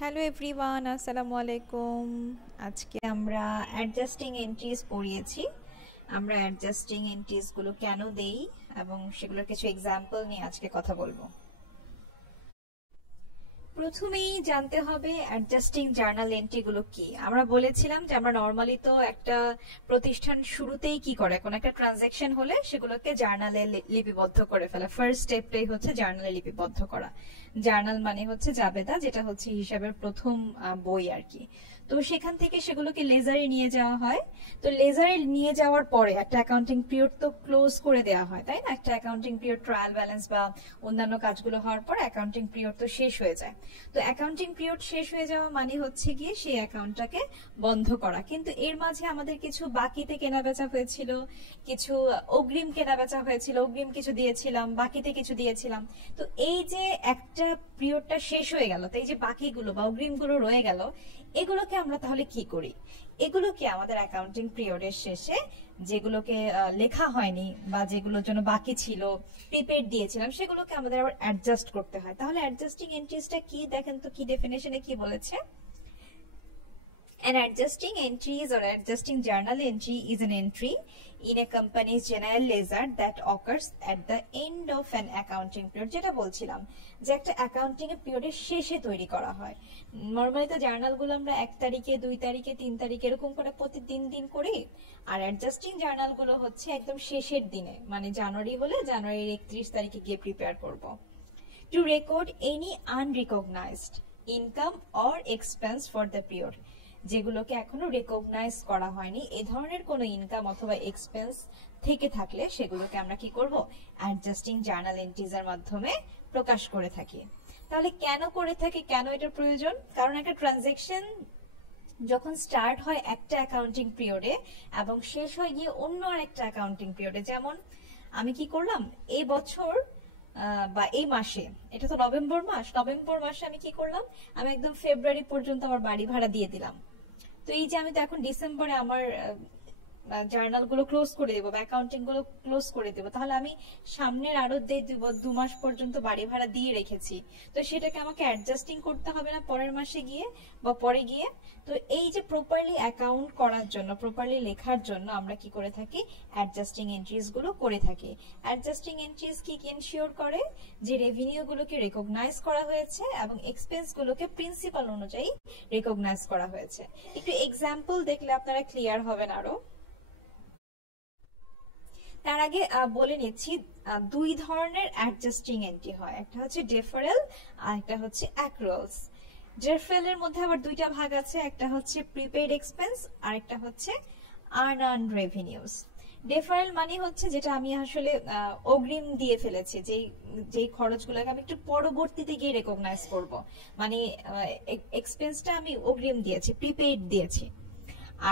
Hello everyone, আসসালামু আলাইকুম। আজকে আমরা অ্যাডজাস্টিং এন্ট্রিজ পড়িয়েছি। আমরা অ্যাডজাস্টিং এন্ট্রিজগুলো কেন দেই এবং সেগুলোর কিছু এক্সাম্পল নিয়ে আজকে কথা বলবো। প্রথমেই জানতে হবে অ্যাডজাস্টিং জার্নাল এন্ট্রিগুলো কি। আমরা বলেছিলাম যে আমরা নর্মালি তো একটা প্রতিষ্ঠান শুরুতেই কি করে, কোন একটা ট্রানজাকশন হলে সেগুলোকে জার্নালে লিপিবদ্ধ করে ফেলে। ফার্স্ট স্টেপটাই হচ্ছে জার্নালে লিপিবদ্ধ করা। জার্নাল মানে হচ্ছে জাবেদা, যেটা হচ্ছে হিসাবের প্রথম বই আর কি। তো সেখান থেকে সেগুলোকে লেজারে নিয়ে যাওয়া হয়। তো লেজারে নিয়ে যাওয়ার পরে একটা অ্যাকাউন্টিং পিরিয়ড তো ক্লোজ করে দেওয়া হয়, তাই না? একটা অ্যাকাউন্টিং পিরিয়ড ট্রায়াল ব্যালেন্স বা অন্যান্য কাজগুলো হওয়ার পর অ্যাকাউন্টিং পিরিয়ড তো শেষ হয়ে যায়। তো অ্যাকাউন্টিং পিরিয়ড শেষ হয়ে যাওয়া মানে হচ্ছে গিয়ে সেই অ্যাকাউন্টটাকে বন্ধ করা। কিন্তু এর মাঝে আমাদের কিছু বাকিতে কেনাবেচা হয়েছিল, কিছু অগ্রিম কেনাবেচা হয়েছিল, অগ্রিম কিছু দিয়েছিলাম, বাকিতে কিছু দিয়েছিলাম। তো এই যে একটা পিরিয়ডটা শেষ হয়ে গেল, তো এই যে বাকিগুলো বা অগ্রিমগুলো রয়ে গেল, এগুলোকে আমরা তাহলে কি করি? এগুলোকে আমাদের অ্যাকাউন্টিং পিরিয়ডের শেষে যেগুলোকে লেখা হয়নি বা যেগুলোর জন্য বাকি ছিল, প্রিপেড দিয়েছিলাম, সেগুলোকে আমাদের আবার অ্যাডজাস্ট করতে হয়। তাহলে অ্যাডজাস্টিং এন্ট্রিজটা কি দেখেন তো, কি ডেফিনেশনে কি বলেছে? An adjusting entries or adjusting journal entry is an entry in a company's general ledger that occurs at the end of an accounting period. যেটা বলছিলাম যে একটা অ্যাকাউন্টিং এর পিরিয়ডের শেষে তৈরি করা হয়। নরমালি তো জার্নালগুলো আমরা 1 তারিখে, 2 তারিখে, 3 তারিখে এরকম করে প্রতিদিন দিন করি। আর অ্যাডজাস্টিং জার্নালগুলো হচ্ছে একদম শেষের দিনে, মানে জানুয়ারি হলে জানুয়ারির 31 তারিখে গিয়ে প্রিপেয়ার করব। To record any unrecognized income or expense for the period, যেগুলোকে এখনো রেকগনাইজ করা হয়নি, এই ধরনের কোনো ইনকাম অথবা এক্সপেন্স থেকে থাকলে সেগুলোকে আমরা কি করব? অ্যাডজাস্টিং জার্নাল এন্ট্রিজ এর মাধ্যমে প্রকাশ করে থাকি। তাহলে কেন করে থাকি, কেন এটার প্রয়োজন? কারণ একটা ট্রানজাকশন যখন স্টার্ট হয় একটা অ্যাকাউন্টিং পিরিয়ডে এবং শেষ হয় গিয়ে অন্য আরেকটা অ্যাকাউন্টিং পিরিয়ডে, যেমন আমি কি করলাম এই বছর বা এই মাসে, এটা তো নভেম্বর মাস, নভেম্বর মাসে আমি কি করলাম, আমি একদম ফেব্রুয়ারি পর্যন্ত আমার বাড়ি ভাড়া দিয়ে দিলাম। তো এই যে আমি তো এখন ডিসেম্বরে আমার জার্নাল গুলো ক্লোজ করে দেবো বা অ্যাকাউন্টিং গুলো ক্লোজ করে দেবো, তাহলে আমি সামনের আরো 2 মাস পর্যন্ত বাড়ি ভাড়া দিয়ে রেখেছি। তো সেটাকে আমাকে অ্যাডজাস্টিং করতে হবে না পরের মাসে গিয়ে বা পরে গিয়ে? তো এই যে প্রপারলি অ্যাকাউন্ট করার জন্য, প্রপারলি লেখার জন্য আমরা কি করে থাকি? অ্যাডজাস্টিং এন্ট্রিজ গুলো করে থাকি। অ্যাডজাস্টিং এন্ট্রিজ কি এনশিওর করে? যে রেভিনিউ গুলোকে রেকগনাইজ করা হয়েছে এবং এক্সপেন্স গুলোকে প্রিন্সিপাল অনুযায়ী রেকগনাইজ করা হয়েছে। একটু এক্সাম্পল দেখলে আপনারা ক্লিয়ার হবেন আরো। তার আগে বলে নিচ্ছি, 2 ধরনের অ্যাডজাস্টিং এন্ট্রি হয়, একটা হচ্ছে ডেফারেল আর একটা হচ্ছে অ্যাক্রুয়ালস। ডেফারেলের মধ্যে আবার 2টা ভাগ আছে, একটা হচ্ছে প্রিপেইড এক্সপেন্স আর একটা হচ্ছে আর্ন রেভিনিউস। ডেফারেল মানে হচ্ছে যেটা আমি আসলে অগ্রিম দিয়ে ফেলেছি, যেই খরচগুলোকে আমি একটু পরবর্তীতে গিয়ে রেকগনাইজ করব, মানে এক্সপেন্সটা আমি অগ্রিম দিয়েছি, প্রিপেইড দিয়েছি।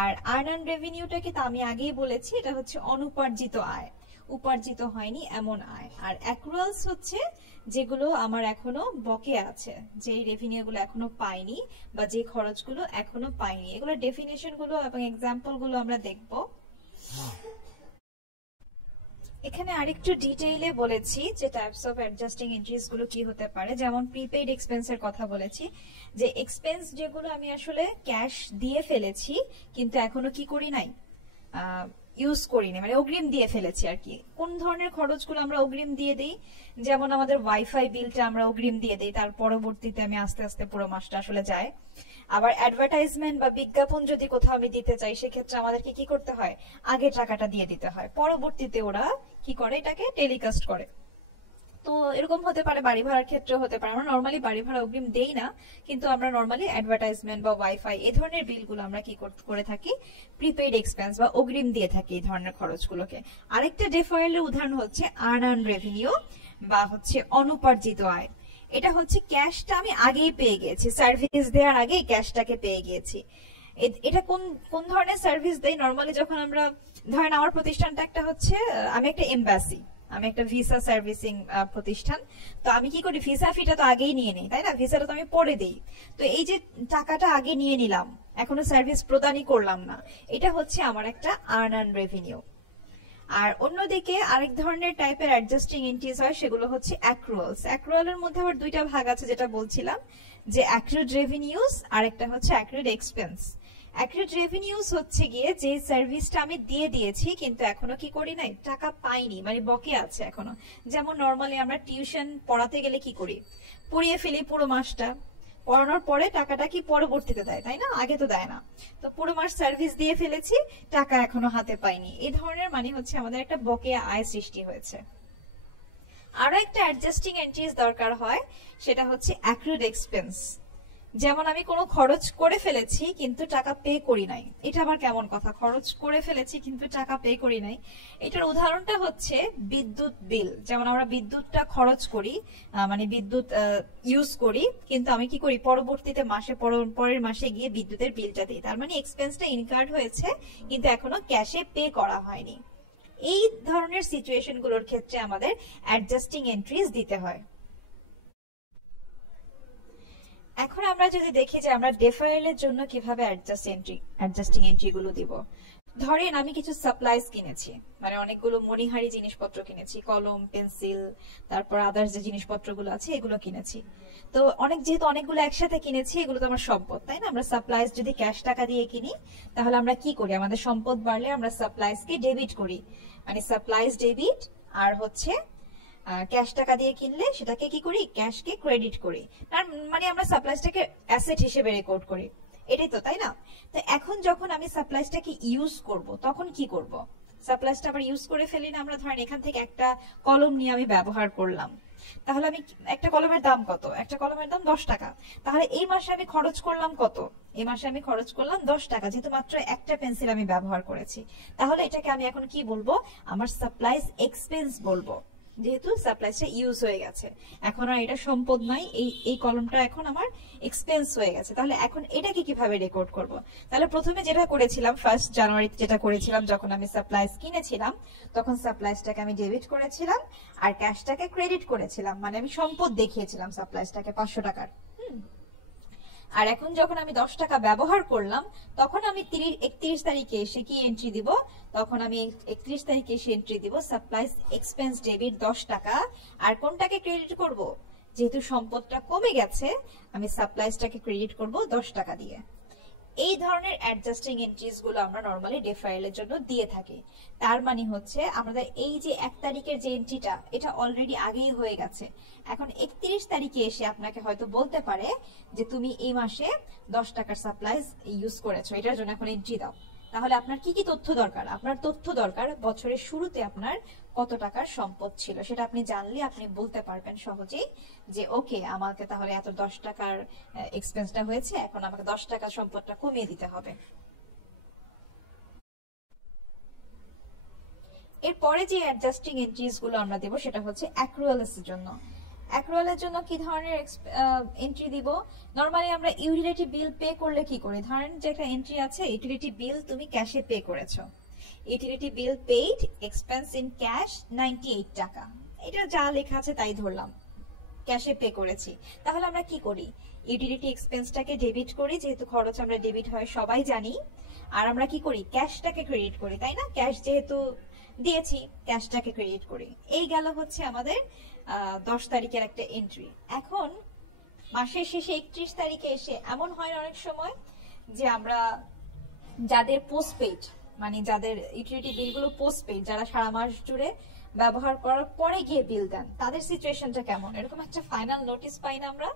আর আর্ন রেভিনিউটাকে তো আমি আগেই বলেছি, এটা হচ্ছে অনুপার্জিত আয়, উপার্জিত হয়নি এমন আয়। আর অ্যাক্রুয়ালস হচ্ছে যেগুলো আমার এখনো বকেয়া আছে, যে রেভিনিউ গুলো এখনো পাইনি বা যে খরচগুলো এখনো পাইনি। এগুলো ডেফিনেশন গুলো এবং এক্সাম্পল গুলো আমরা দেখব। এখানে আরেকটু ডিটেইলে বলেছি যে টাইপস অফ অ্যাডজাস্টিং এন্ট্রিজ গুলো কি হতে পারে। যেমন প্রিপেইড এক্সপেন্সের কথা বলেছি, যে এক্সপেন্স যেগুলো আমি আসলে ক্যাশ দিয়ে ফেলেছি কিন্তু এখনো কি করি নাই, ইউজ করিনি, মানে অগ্রিম দিয়ে ফেলেছি আর কি। কোন ধরনের খরচগুলো আমরা অগ্রিম দিয়ে দিই? যেমন আমাদের ওয়াইফাই বিলটা আমরা অগ্রিম দিয়ে দিই, তার পরবর্তীতে আমি আস্তে আস্তে পুরো মাসটা আসলে যায়। আবার অ্যাডভার্টাইজমেন্ট বা বিজ্ঞাপন যদি কোথাও আমি দিতে চাই, সেক্ষেত্রে আমাদেরকে কি করতে হয়? আগে টাকাটা দিয়ে দিতে হয়, পরবর্তীতে ওরা কি করে, এটাকে টেলিকাস্ট করে। তো এরকম হতে পারে, বাড়ি ভাড়ার ক্ষেত্রেও হতে পারে। আমরা নর্মালি বাড়ি ভাড়া অগ্রিম দেই না, কিন্তু আমরা নর্মালি অ্যাডভার্টাইজমেন্ট বা ওয়াইফাই এই ধরনের বিলগুলো আমরা কি করে থাকি? প্রিপেইড এক্সপেন্স বা অগ্রিম দিয়ে থাকি এই ধরনের খরচগুলোকে। আরেকটা ডেফারেলের উদাহরণ হচ্ছে আর্ন রেভিনিউ বা হচ্ছে অনুপার্জিত আয়। এটা হচ্ছে ক্যাশটা আমি আগেই পেয়ে গিয়েছি, সার্ভিস দেওয়ার আগেই ক্যাশটাকে পেয়ে গিয়েছি। এটা কোন কোন ধরনের সার্ভিস দেয়? নর্মালি যখন আমরা, ধরেন আমার প্রতিষ্ঠানটা একটা হচ্ছে, আমি একটা এমবাসি, আমি একটা ভিসা সার্ভিসিং প্রতিষ্ঠান। তো আমি কি করি? ভিসা ফিটা তো আগেই নিয়ে নিই, তাই না? ভিসাটা তো আমি পরে দিই। তো এই যে টাকাটা আগে নিয়ে নিলাম, এখনো সার্ভিস প্রদানই করলাম না, এটা হচ্ছে আমার একটা আর্ন রেভিনিউ। আর অন্যদিকে আরেক ধরনের টাইপের অ্যাডজাস্টিং এন্ট্রিজ হয়, সেগুলো হচ্ছে অ্যাক্রুয়ালস। অ্যাক্রুয়ালের মধ্যে আবার দুইটা ভাগ আছে, যেটা বলছিলাম যে অ্যাক্রুড রেভিনিউস আর একটা হচ্ছে অ্যাক্রুড এক্সপেন্স। অ্যাক্রুড রেভিনিউস হচ্ছে গিয়ে যে সার্ভিসটা আমি দিয়ে দিয়েছি কিন্তু এখনো কি করি নাই, টাকা পাইনি, মানে বকেয়া আছে এখনো। যেমন নর্মালি আমরা টিউশন পড়াতে গেলে কি করি, পড়িয়ে ফেলি পুরো মাসটা, পড়ানোর পরে টাকাটা কি পরবর্তীতে দেয়, তাই না? আগে তো দেয় না। তো পুরো মাস সার্ভিস দিয়ে ফেলেছি, টাকা এখনো হাতে পাইনি, এই ধরনের মানে হচ্ছে আমাদের একটা বকেয়া আয় সৃষ্টি হয়েছে। আরো একটা অ্যাডজাস্টিং এন্ট্রিজ দরকার হয়, সেটা হচ্ছে অ্যাক্রুড এক্সপেন্স। যেমন আমি কোনো খরচ করে ফেলেছি কিন্তু টাকা পে করি নাই, এটা আবার কেমন কথা, খরচ করে ফেলেছি কিন্তু টাকা পে করি নাই। এটার উদাহরণটা হচ্ছে বিদ্যুৎ বিল। যেমন আমরা বিদ্যুৎটা খরচ করি, মানে বিদ্যুৎ ইউজ করি, কিন্তু আমি কি করি, পরবর্তীতে পরের মাসে গিয়ে বিদ্যুতের বিলটা দিই, তার মানে এক্সপেন্সটা ইনকার্ড হয়েছে কিন্তু এখনো ক্যাশে পে করা হয়নি। এই ধরনের সিচুয়েশন গুলোর ক্ষেত্রে আমাদের অ্যাডজাস্টিং এন্ট্রিজ দিতে হয়। এখন আমরা যদি দেখি যে আমরা ডেফারেলের জন্য কিভাবে অ্যাডজাস্টিং এন্ট্রি গুলো দিব। ধরেন আমি কিছু সাপ্লাইজ কিনেছি, মানে অনেকগুলো মণিহারি জিনিসপত্র কিনেছি, কলম, পেন্সিল, তারপর আদার্স যে জিনিসপত্রগুলো আছে এগুলো কিনেছি। তো যেহেতু অনেকগুলো একসাথে কিনেছি, এগুলো তো আমার সম্পদ, তাই না? আমরা সাপ্লাইজ যদি ক্যাশ টাকা দিয়ে কিনি, তাহলে আমরা কি করি, আমাদের সম্পদ বাড়লে আমরা সাপ্লাইজকে ডেবিট করি, মানে সাপ্লাইজ ডেবিট। আর হচ্ছে ক্যাশ টাকা দিয়ে কিনলে সেটাকে কি করি, ক্যাশকে ক্রেডিট করি, তার মানে আমরা সাপ্লাইজটাকে অ্যাসেট হিসেবে রেকর্ড করি, এটাই তো, তাই না? তো এখন যখন আমি সাপ্লাইজটাকে ইউজ করব, তখন কি করব, সাপ্লাইজটা আবার ইউজ করে ফেলি না আমরা। ধরেন এখান থেকে একটা কলম নিয়ে আমি ব্যবহার করলাম, তাহলে আমি একটা কলমের দাম কত, একটা কলমের দাম 10 টাকা, তাহলে এই মাসে আমি খরচ করলাম কত, এই মাসে আমি খরচ করলাম 10 টাকা, যেহেতু মাত্র একটা পেন্সিল আমি ব্যবহার করেছি। তাহলে এটাকে আমি এখন কি বলবো, আমার সাপ্লাইজ এক্সপেন্স বলবো, যেহেতু সাপ্লাইজটা ইউজ হয়ে গেছে, এখন আর এটা সম্পদ নয়, এই কলমটা এখন আমার এক্সপেন্স হয়ে গেছে। তাহলে এখন এটাকে কিভাবে রেকর্ড করব? তাহলে প্রথমে যেটা করেছিলাম 1 জানুয়ারি, যেটা করেছিলাম যখন আমি সাপ্লাইজ কিনেছিলাম, তখন সাপ্লাইজটাকে আমি ডেবিট করেছিলাম আর ক্যাশটাকে ক্রেডিট করেছিলাম, মানে আমি সম্পদ দেখিয়েছিলাম সাপ্লাইজটাকে 500 টাকার। আর এখন যখন আমি 10 টাকা ব্যবহার করলাম, তখন আমি 31 তারিখে এসে কি এন্ট্রি দিব, তখন আমি 31 তারিখে এসে এন্ট্রি দিব সাপ্লাইজ এক্সপেন্স ডেবিট 10 টাকা। আর কোনটাকে ক্রেডিট করব, যেহেতু সম্পদটা কমে গেছে, আমি সাপ্লাইজটাকে ক্রেডিট করব 10 টাকা দিয়ে। এই ধরনের অ্যাডজাস্টিং এন্ট্রিজ গুলো আমরা নরমালি ডেফারেলের জন্য দিয়ে থাকি। তার মানে হচ্ছে আমাদের এই যে 1 তারিখের যে এন্ট্রিটা, এটা অলরেডি আগেই হয়ে গেছে। এখন 31 তারিখে এসে আপনাকে হয়তো বলতে পারে যে তুমি এই মাসে 10 টাকার সাপ্লাইজ ইউজ করেছো, এটার জন্য এখন এন্ট্রি দাও। তাহলে আপনার কি কি তথ্য দরকার? আপনার তথ্য দরকার বছরের শুরুতে আপনার কত টাকার সম্পদ ছিল, সেটা আপনি জানলে আপনি বলতে পারবেন সহজেই যে ওকে, আমাকে তাহলে এত 10 টাকার এক্সপেন্সটা হয়েছে, এখন আমাকে 10 টাকার সম্পদটা কমিয়ে দিতে হবে। এরপরে যে অ্যাডজাস্টিং এন্ট্রিজ গুলো আমরা দেব সেটা হচ্ছে অ্যাক্রুয়ালস এর জন্য। অ্যাক্রুয়ালের জন্য কি ধরনের এন্ট্রি দিব? নরমালি আমরা ইউটিলিটি বিল পে করলে কি করি, ধরেন যে একটা এন্ট্রি আছে, ইউটিলিটি বিল তুমি ক্যাশে পে করেছো, utility bill paid expense in cash 98 টাকা, এটা যা লেখা আছে তাই ধরলাম, ক্যাশে পে করেছি। তাহলে আমরা কি করি, ইউটিলিটি এক্সপেন্সটাকে ডেবিট করি, যেহেতু খরচ আমরা ডেবিট হয় সবাই জানি। আর আমরা কি করি, ক্যাশটাকে ক্রেডিট করি, তাই না? ক্যাশ যেহেতু দিয়েছি, ক্যাশটাকে ক্রেডিট করি। এই গেল হচ্ছে আমাদের 10 তারিখের একটা এন্ট্রি। এখন মাসের শেষে 31 তারিখে এসে এমন হয় অনেক সময় যে আমরা যাদের পোস্টপেইড, মানে যাদের ইউটিলিটি বিলগুলো পোস্টপেইড, যারা সারা মাস জুড়ে ব্যবহার করার পরে গিয়ে বিল দেন, তাদের সিচুয়েশনটা কেমন? এরকম একটা ফাইনাল নোটিশ পাই না আমরা,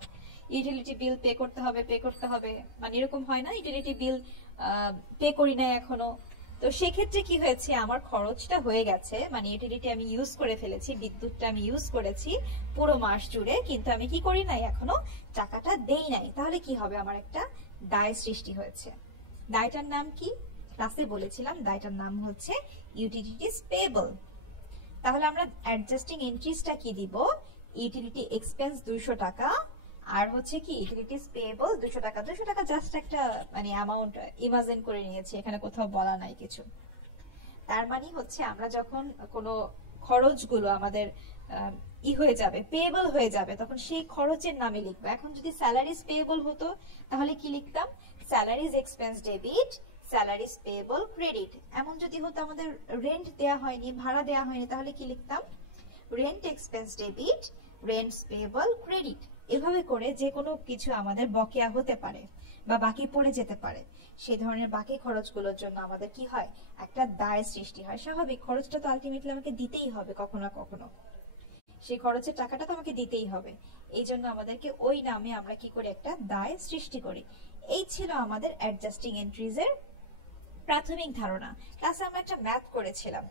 ইউটিলিটি বিল পে করতে হবে, মানে এরকম হয় না, ইউটিলিটি বিল পে করি না এখনো। তো সেক্ষেত্রে কি হয়েছে, আমার খরচটা হয়ে গেছে, মানে ইউটিলিটি আমি ইউজ করে ফেলেছি, বিদ্যুৎটা আমি ইউজ করেছি পুরো মাস জুড়ে, কিন্তু আমি কি করি নাই, এখনো টাকাটা দেই নাই। তাহলে কি হবে, আমার একটা দায় সৃষ্টি হয়েছে। দায়টার নাম কি, ক্লাসে বলেছিলাম, দায়টার নাম হচ্ছে ইউটিলিটিস পেয়েবল। তাহলে আমরা অ্যাডজাস্টিং এন্ট্রিজটা কি দিব, ইউটিলিটি এক্সপেন্স 200 টাকা, আর হচ্ছে কি ইউটিলিটিস পেয়েবল 200 টাকা। 200 টাকা জাস্ট একটা মানে অ্যামাউন্ট ইমাজিন করে নিয়েছি, এখানে কোথাও বলা নাই কিছু। তার মানে হচ্ছে আমরা যখন কোনো খরচগুলো আমাদের হয়ে যাবে, পেয়েবল হয়ে যাবে, তখন সেই খরচের নামে লিখবো। এখন যদি স্যালারিজ পেয়েবল হতো তাহলে কি লিখতাম, salaries expense debit salaries payable credit. এমন যদি হতো আমাদের রেন্ট দেয়া হয়নি, ভাড়া দেয়া হয়নি, তাহলে কি লিখতাম? Rent expense debit, rents payable credit. এভাবে করে যে কোনো কিছু আমাদের বকেয়া হতে পারে বা বাকি পড়ে যেতে পারে, সেই ধরনের বাকি খরচগুলোর জন্য আমাদের কি হয়? একটা দায় সৃষ্টি হয়। স্বাভাবিক, খরচটা তো আলটিমেটলি আমাকে দিতেই হবে কখনো না কখনো, সেই খরচের টাকাটা তো আমাকে দিতেই হবে। এই জন্য আমাদেরকে ওই নামে আমরা কি করি? একটা দায় সৃষ্টি করি। এই ছিল আমাদের অ্যাডজাস্টিং এন্ট্রিজ এর প্রাথমিক ধারণা। ক্লাসে আমরা একটা ম্যাথ করেছিলাম।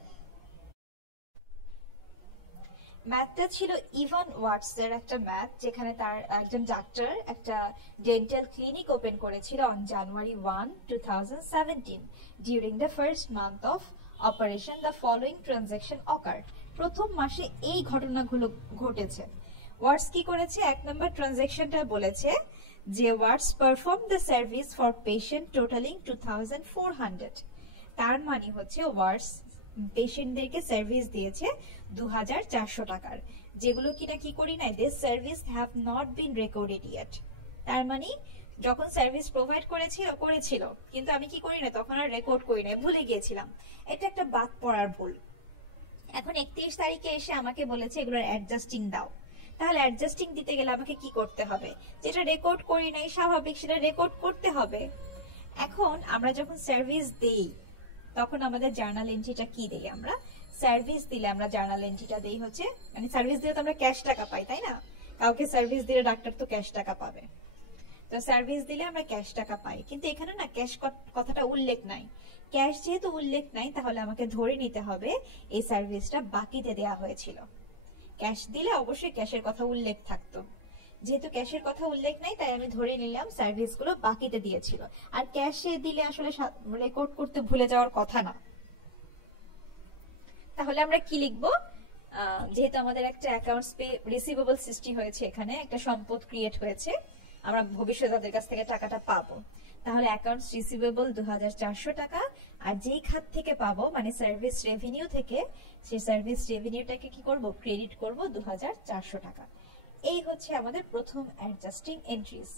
ম্যাথটা ছিল ইভান ওয়াটস এর একটা ম্যাথ, যেখানে তার একজন ডাক্তার একটা ডেন্টাল ক্লিনিক ওপেন করেছিল on January 1, 2017। During the first month of operation the following transaction occurred. প্রথম মাসে এই ঘটনাগুলো ঘটেছে। ওয়াটস কি করেছে? 1 নম্বর ট্রানজাকশনটা বলেছে যে what's perform the service for patient totaling 2400। তার মানে হচ্ছে ওয়াটস পেশেন্টদেরকে সার্ভিস দিয়েছে 2400 টাকার, যেগুলো কিনা কি করি নাই? This service have not been recorded yet. তার মানে যখন সার্ভিস প্রোভাইড করেছিল কিন্তু আমি কি করি না, তখন আর রেকর্ড করি না, ভুলে গিয়েছিলাম। এটা একটা বাদ পড়ার ভুল। এখন 31 তারিখে এসে আমাকে বলেছে এগুলোর অ্যাডজাস্টিং দাও। তাহলে অ্যাডজাস্টিং দিতে গেলে আমাকে কি করতে হবে? যেটা রেকর্ড করি নাই, স্বাভাবিক সেটা রেকর্ড করতে হবে। এখন আমরা যখন সার্ভিস দেই তখন আমাদের জার্নাল এন্ট্রিটা কি দেই? আমরা সার্ভিস দিলে আমরা জার্নাল এন্ট্রিটা দেই হচ্ছে, মানে সার্ভিস দিলে তো আমরা ক্যাশ টাকা পাই, তাই না? কাউকে সার্ভিস দিলে ডাক্তার তো ক্যাশ টাকা পাবে, তো সার্ভিস দিলে আমরা ক্যাশ টাকা পাই। কিন্তু এখানে না ক্যাশ কথাটা উল্লেখ নাই। ক্যাশ যেহেতু উল্লেখ নাই, তাহলে আমাকে ধরে নিতে হবে এই সার্ভিসটা বাকিতে দেয়া হয়েছিল। ক্যাশ দিলে অবশ্যই ক্যাশের কথা উল্লেখ থাকতো, যেহেতু ক্যাশের কথা উল্লেখ নাই তাই আমি ধরে নিলাম সার্ভিসগুলো বাকিতে দিয়েছিল। আর ক্যাশে দিলে আসলে রেকর্ড করতে ভুলে যাওয়ার কথা না। তাহলে আমরা কি লিখবো? যেহেতু আমাদের একটা অ্যাকাউন্টস পে রিসিভেবল সৃষ্টি হয়েছে, এখানে একটা সম্পদ ক্রিয়েট হয়েছে, আমরা ভবিষ্যতে তাদের কাছ থেকে টাকাটা পাবো, তাহলে অ্যাকাউন্টস রিসিভেবল 2400 টাকা। আর যেই খাত থেকে পাবো মানে সার্ভিস রেভিনিউ থেকে, সেই সার্ভিস রেভিনিউটাকে কি করব? ক্রেডিট করব 2400 টাকা। এই হচ্ছে আমাদের প্রথম অ্যাডজাস্টিং এন্ট্রিজ।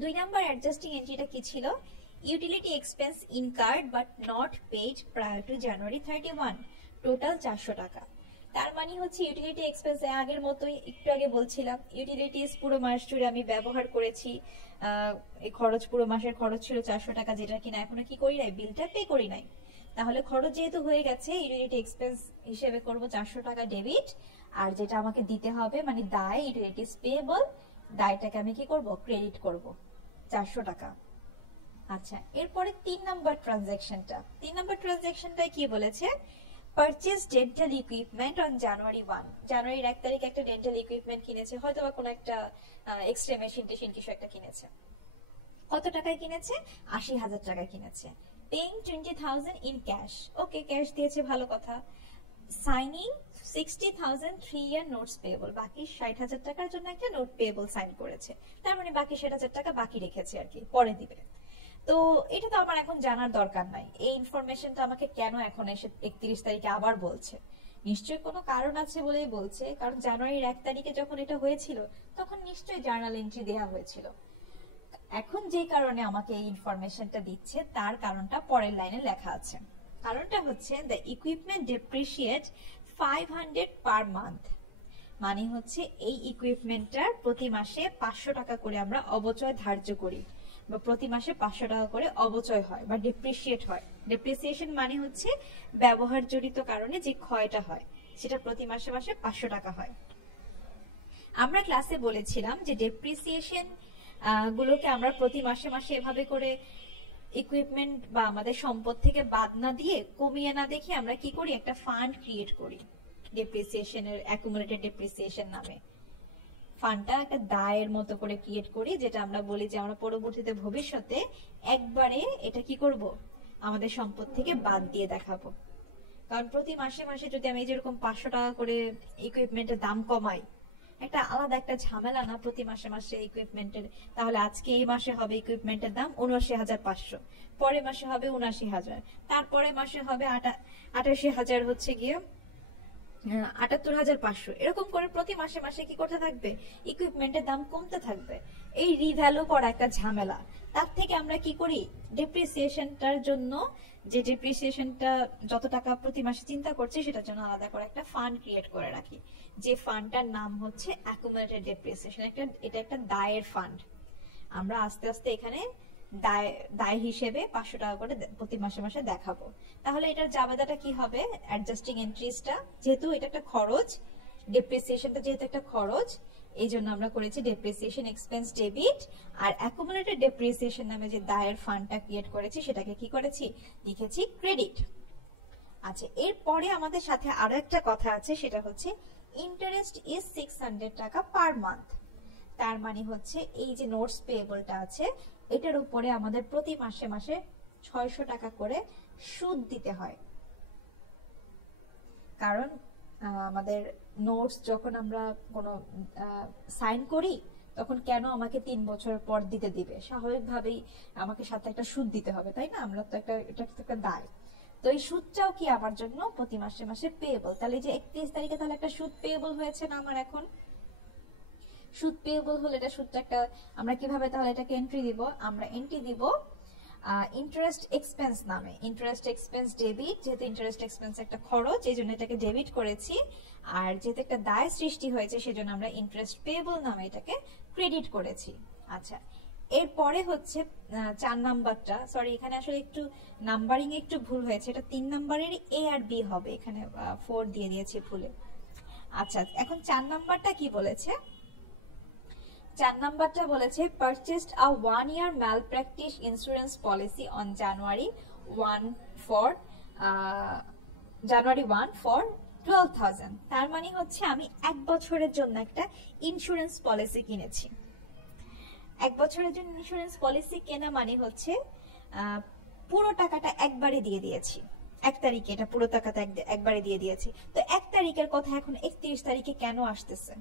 2 নাম্বার অ্যাডজাস্টিং এন্ট্রিটা কি ছিল? Utility expense incurred but not paid prior to January 31, total 400 টাকা। তার মানে হচ্ছে ইউটিলিটি এক্সপেন্স আগের মতোই, একটু আগে বলছিলাম ইউটিলিটিস পুরো মাস জুড়ে আমি ব্যবহার করেছি, এই খরচ পুরো মাসের খরচ ছিল 400 টাকা, যেটা কিনা এখনো কি করি নাই? বিলটা পে করি নাই। তাহলে খরচ যেহেতু হয়ে গেছে, ইউটিলিটি এক্সপেন্স হিসেবে করব 400 টাকা ডেবিট, আর যেটা আমাকে দিতে হবে মানে দায়, ইউটিলিটিস পেয়েবল, দায়টাকে আমি কি করব? ক্রেডিট করব 400 টাকা। আচ্ছা, এরপরে 3 নাম্বার ট্রানজাকশনটা কি বলেছে? Purchase dental equipment on January 1। জানুয়ারির 1 তারিখে একটা ডেন্টাল ইকুইপমেন্ট কিনেছে, হয়তো বা কোনো একটা এক্সরে মেশিন টেশিন কিছু একটা কিনেছে। কত টাকায় কিনেছে? 80,000 টাকায় কিনেছে। Paying 20,000 in cash. Okay, cash দিয়েছে, ভালো কথা। Signing 60,000 3-year notes payable. বাকি 60,000 টাকার জন্য একটা নোট পেয়েবল সাইন করেছে, তার মানে বাকি 60,000 টাকা বাকি রেখেছে আর কি, পরে দিবে। তো এটা তো আমার এখন জানার দরকার নাই, এই ইনফরমেশনটা আমাকে কেন এখন এসে 31 তারিখে আবার বলছে? নিশ্চয়ই কোনো কারণ আছে বলেই বলছে, কারণ জানুয়ারির 1 তারিখে যখন এটা হয়েছিল তখন নিশ্চয়ই জার্নাল এন্ট্রি দেওয়া হয়েছিল। এখন যে কারণে আমাকে এই ইনফরমেশনটা দিচ্ছে তার কারণটা পরের লাইনে লেখা আছে। কারণটা হচ্ছে the equipment depreciate 500 per month. মানে হচ্ছে এই ইকুইপমেন্টটার প্রতি মাসে 500 টাকা করে আমরা অবচয় ধার্য করি, বা প্রতি মাসে 500 টাকা করে অবচয় হয় বা ডেপ্রিসিয়েট হয়। ডেপ্রিসিয়েশন মানে হচ্ছে ব্যবহার জড়িত কারণে যে ক্ষয়টা হয়, সেটা প্রতি মাসে মাসে 500 টাকা হয়। আমরা ক্লাসে বলেছিলাম যে ডেপ্রিসিয়েশন গুলোকে আমরা প্রতি মাসে মাসে এভাবে করে ইকুইপমেন্ট বা আমাদের সম্পদ থেকে বাদ না দিয়ে, কমিয়ে না দেখে আমরা কি করি? একটা ফান্ড ক্রিয়েট করি ডেপ্রিসিয়েশনের, অ্যাকুমুলেটেড ডেপ্রিসিয়েশন নামে। ফান্ডটা একটা দায়ের মতো করে ক্রিয়েট করি, যেটা আমরা বলি যে আমরা পরবর্তীতে ভবিষ্যতে একবারে এটা কি করব? আমাদের সম্পদ থেকে বাদ দিয়ে দেখাবো। কারণ প্রতি মাসে মাসে যদি আমি যেরকম 500 টাকা করে ইকুইপমেন্টের দাম কমাই, একটা আলাদা একটা ঝামেলা না প্রতি মাসে মাসে ইকুইপমেন্টের? তাহলে আজকে এই মাসে হবে ইকুইপমেন্টের দাম 79,500, পরের মাসে হবে 79,000, তারপরে মাসে হবে 88,000, হচ্ছে গিয়ে 78,500। এরকম করে প্রতি মাসে মাসে কি করতে থাকবে? ইকুইপমেন্টের দাম কমতে থাকবে। এই রিভ্যালু করা একটা ঝামেলা। তার থেকে আমরা কি করি, ডেপ্রিসিয়েশনটার জন্য, যে ডেপ্রিসিয়েশনটা যত টাকা প্রতি মাসে চিন্তা করছি সেটার জন্য আলাদা করে একটা ফান্ড ক্রিয়েট করে রাখি, যে ফান্ডটার নাম হচ্ছে অ্যাকুমুলেটেড ডেপ্রিসিয়েশন। এটা একটা দায়ের ফান্ড। আমরা আস্তে আস্তে এখানে দায় হিসেবে 500 টাকা করে প্রতি মাসে মাসে দেখাবো। তাহলে এটার জাবেদাটা কি হবে, অ্যাডজাস্টিং এন্ট্রিজটা, যেহেতু এটা একটা খরচ, ডেপ্রিসিয়েশনটা যেহেতু একটা খরচ, এই জন্য আমরা করেছি ডেপ্রিসিয়েশন এক্সপেন্স ডেবিট, আর অ্যাকুমুলেটেড ডেপ্রিসিয়েশন নামে যে দায়ের ফান্ডটা ক্রিয়েট করেছি সেটাকে কি করেছি, লিখেছি ক্রেডিট। আচ্ছা, এরপরে আমাদের সাথে আরো একটা কথা আছে, সেটা হচ্ছে ইন্টারেস্ট ইজ 600 টাকা পার মান্থ। তার মানে হচ্ছে এই যে নোটস পেয়েবলটা আছে এটার উপরে আমাদের প্রতি মাসে মাসে 600 টাকা করে সুদ দিতে হয়। কারণ আমাদের নোটস যখন আমরা কোনো সাইন করি তখন কেন আমাকে 3 বছর পর দিতে দিবে, স্বাভাবিকভাবেই আমাকে সাথে একটা সুদ দিতে হবে, তাই না? আমরা তো এটা একটা দায়। তো এই সুদটাও কি আমার জন্য প্রতি মাসে মাসে পেয়েবল। তাহলে যে 31 তারিখে তাহলে একটা সুদ পেয়েবল হয়েছে না আমার। এখন সুদ পেয়েবল হলে এটা সুদটা একটা, আমরা কিভাবে তাহলে এটাকে এন্ট্রি দিব, আমরা এন্ট্রি দিব ইন্টারেস্ট এক্সপেন্স নামে। ইন্টারেস্ট এক্সপেন্স ডেবিট, যেহেতু ইন্টারেস্ট এক্সপেন্স একটা খরচ এই জন্য এটাকে ডেবিট করেছি, আর যেহেতু একটা দায় সৃষ্টি হয়েছে সেজন্য আমরা ইন্টারেস্ট পেয়েবল নামে এটাকে ক্রেডিট করেছি। আচ্ছা, এরপরে হচ্ছে 4 নাম্বারটা, সরি এখানে আসলে একটু নাম্বারিং একটু ভুল হয়েছে, এটা 3 নাম্বারের এ আর বি হবে, এখানে 4 দিয়ে দিয়েছি ভুলে। আচ্ছা, এখন 4 নাম্বারটা কি বলেছে, 4 নাম্বারটা বলেছে purchased a 1 year malpractice insurance policy on January 1 for 12,000। তার মানে হচ্ছে আমি 1 বছরের জন্য একটা ইন্স্যুরেন্স পলিসি কিনেছি। 1 বছরের জন্য ইন্স্যুরেন্স পলিসি কেনা মানে হচ্ছে পুরো টাকাটা একবারে দিয়ে দিয়েছি। 1 তারিখে এটা পুরো টাকাটা একবারে দিয়ে দিয়েছি। তো 1 তারিখের কথা এখন 31 তারিখে কেন আসতেছে?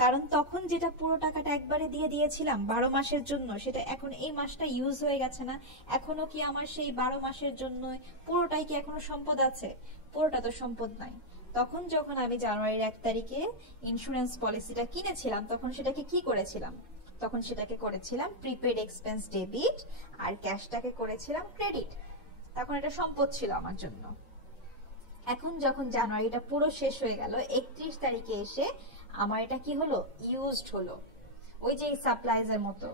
কারণ তখন যেটা পুরো টাকাটা একবারে দিয়ে দিয়েছিলাম 12 মাসের জন্য, সেটা এখন এই মাসটা ইউজ হয়ে গেছে না। এখনো কি আমার সেই 12 মাসের জন্য পুরোটাই কি এখনো সম্পদ আছে? পুরোটা তো সম্পদ নাই। তখন যখন আমি জানুয়ারির 1 তারিখে ইন্স্যুরেন্স পলিসিটা কিনেছিলাম তখন সেটাকে কি করেছিলাম, তখন সেটাকে করেছিলাম প্রিপেড এক্সপেন্স ডেবিট, আর ক্যাশটাকে করেছিলাম ক্রেডিট। তখন এটা সম্পদ ছিল আমার জন্য। এখন যখন জানুয়ারিটা পুরো শেষ হয়ে গেল, 31 তারিখে এসে আমার এটা কি হলো, ইউজড হলো। ওই যে সাপ্লাইজের মতো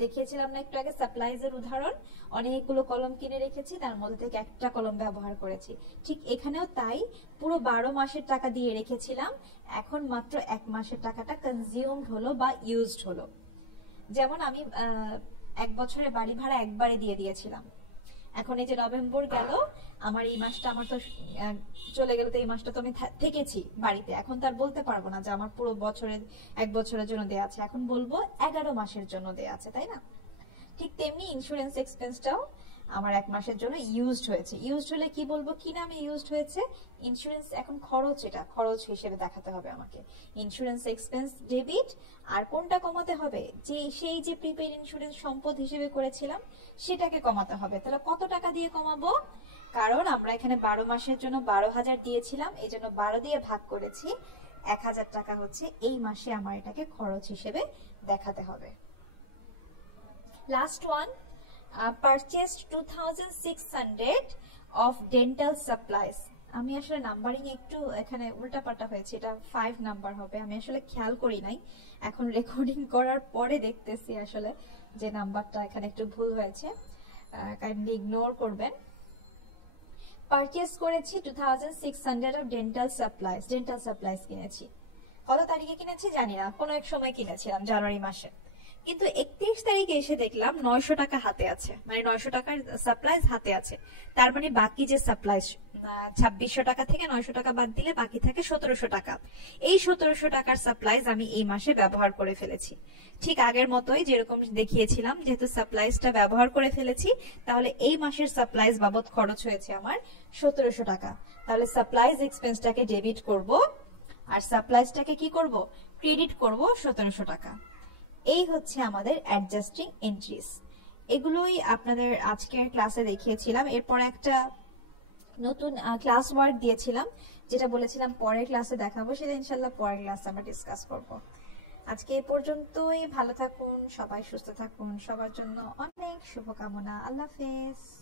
দেখিয়েছিলাম না একটু আগে, সাপ্লাইজের উদাহরণ, অনেকগুলো কলম কিনে রেখেছি, তার মধ্যে থেকে একটা কলম ব্যবহার করেছি। ঠিক এখানেও তাই, পুরো 12 মাসের টাকা দিয়ে রেখেছিলাম, এখন মাত্র 1 মাসের টাকাটা কনজিউমড হলো বা ইউজড হলো। যেমন আমি 1 বছরের বাড়ি ভাড়া একবারে দিয়ে দিয়েছিলাম, এখন এই যে নভেম্বর গেল, আমার এই মাসটা আমার তো চলে গেল, তো এই মাসটা তো আমি থেকেছি বাড়িতে, এখন তার বলতে পারবো না যে আমার পুরো বছরের 1 বছরের জন্য দেয়া আছে, এখন বলবো 11 মাসের জন্য দেয়া আছে, তাই না? ঠিক তেমনি ইন্স্যুরেন্স এক্সপেন্সটাও আমার 1 মাসের জন্য ইউজড হয়েছে। ইউজড হলে কি বলবো, কি নামে ইউজড হয়েছে? ইন্স্যুরেন্স এখন খরচ, এটা খরচ হিসেবে দেখাতে হবে আমাকে। ইন্স্যুরেন্স এক্সপেন্স ডেবিট, আর কোনটা কমাতে হবে, যে সেই যে প্রিপেড ইন্স্যুরেন্স সম্পদ হিসেবে করেছিলাম সেটাকে কমাতে হবে। তাহলে কত টাকা দিয়ে কমাবো? কারণ আমরা এখানে 12 মাসের জন্য 12,000 দিয়েছিলাম, এই জন্য 12 দিয়ে ভাগ করেছি, 1,000 টাকা হচ্ছে এই মাসে আমার এটাকে খরচ হিসেবে দেখাতে হবে। Last one, purchased 2,600 of dental supplies। আমি আসলে নাম্বারিং একটু এখানে উল্টাপাল্টা হয়েছে, এটা 5 নাম্বার হবে, আমি আসলে খেয়াল করি নাই, এখন রেকর্ডিং করার পরে দেখতেছি আসলে যে নাম্বারটা এখানে একটু ভুল হয়েছে, কাইন্ডলি ইগনোর করবেন। পারচেজ করেছি 2,600 of dental supplies কিনেছি। কত তারিখে কিনেছি জানি না, কোনো এক সময় কিনেছিলাম জানুয়ারি মাসে, কিন্তু 31 তারিখে এসে দেখলাম 900 টাকা হাতে আছে, মানে 900 টাকার সাপ্লাইজ হাতে আছে। তার মানে বাকি যে সাপ্লাইজ 2600 টাকা থেকে 900 টাকা বাদ দিলে বাকি থাকে 1700 টাকা। এই 1700 টাকার সাপ্লাইজ আমি এই মাসে ব্যবহার করে ফেলেছি, ঠিক আগের মতোই যেরকম দেখিয়েছিলাম। যেহেতু সাপ্লাইজটা ব্যবহার করে ফেলেছি, তাহলে এই মাসের সাপ্লাইজ বাবদ খরচ হয়েছে আমার 1700 টাকা। তাহলে সাপ্লাইজ এক্সপেন্সটাকে ডেবিট করব, আর সাপ্লাইজটাকে কি করব, ক্রেডিট করব 1700 টাকা। এই হচ্ছে আমাদের অ্যাডজাস্টিং এন্ট্রিজ। এগুলোই আপনাদের আজকের ক্লাসে দেখিয়েছিলাম। এরপর একটা নতুন ক্লাস ওয়ার্ক দিয়েছিলাম, যেটা বলেছিলাম পরের ক্লাসে দেখাবো, সেটা ইনশাল্লাহ পরের ক্লাসে আমরা ডিসকাস করব। আজকে এই পর্যন্তই। ভালো থাকুন, সবাই সুস্থ থাকুন, সবার জন্য অনেক শুভকামনা। আল্লাহ হাফেজ।